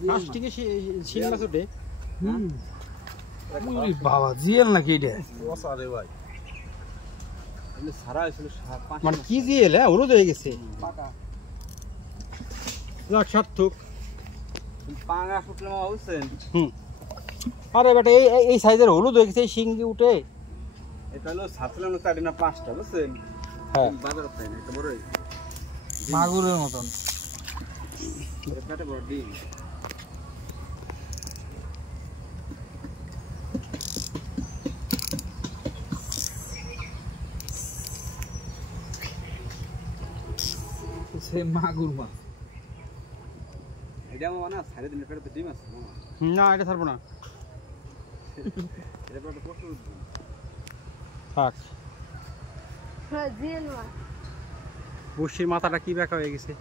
প্লাস্টিকে শিং মাছ ওঠে বাবা জিএল নাকি এটা মানে কি জিএল হলুদ হয়ে গেছে সার্থক পাঙ্গাস উঠলে বুঝছেন আরে বেটা এই সাইজের হলুদ হয়ে গেছে এই শিং উঠে এটা হলো 7 না 4 না 5টা বুঝছেন হ্যাঁ বাজারে পাই না এটা বড় মাগুরের মতন এটা বড় ডিম সে মাগুর মাছ এটা মানে 3.5 পেটে ডিম আছে না এটা ছাড়বো না এটা বড় প্রচুর থাক হ্যাঁ জিএল মাছ বসির মাথাটা কি বেঁকা হয়ে গেছে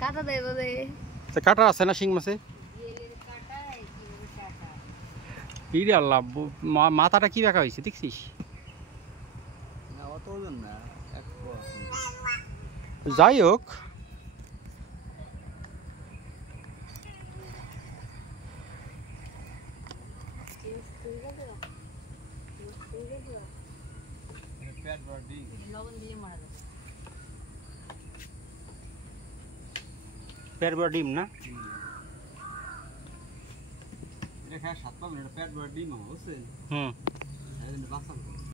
কাটা দেব দে কাটা আছে না শিং মাছে ইরে আল্লাহ মাথাটা কি বেঁকা হয়েছে দেখছিস না অত ওজন না এক যাই হোক পেট বড় ডিম লবণ দিয়ে মারা যাবে পেট বড় ডিম না এটা খায় 7 পাবেন এটা পেট বড় ডিম বুঝছেন হুম এই বাচ্চা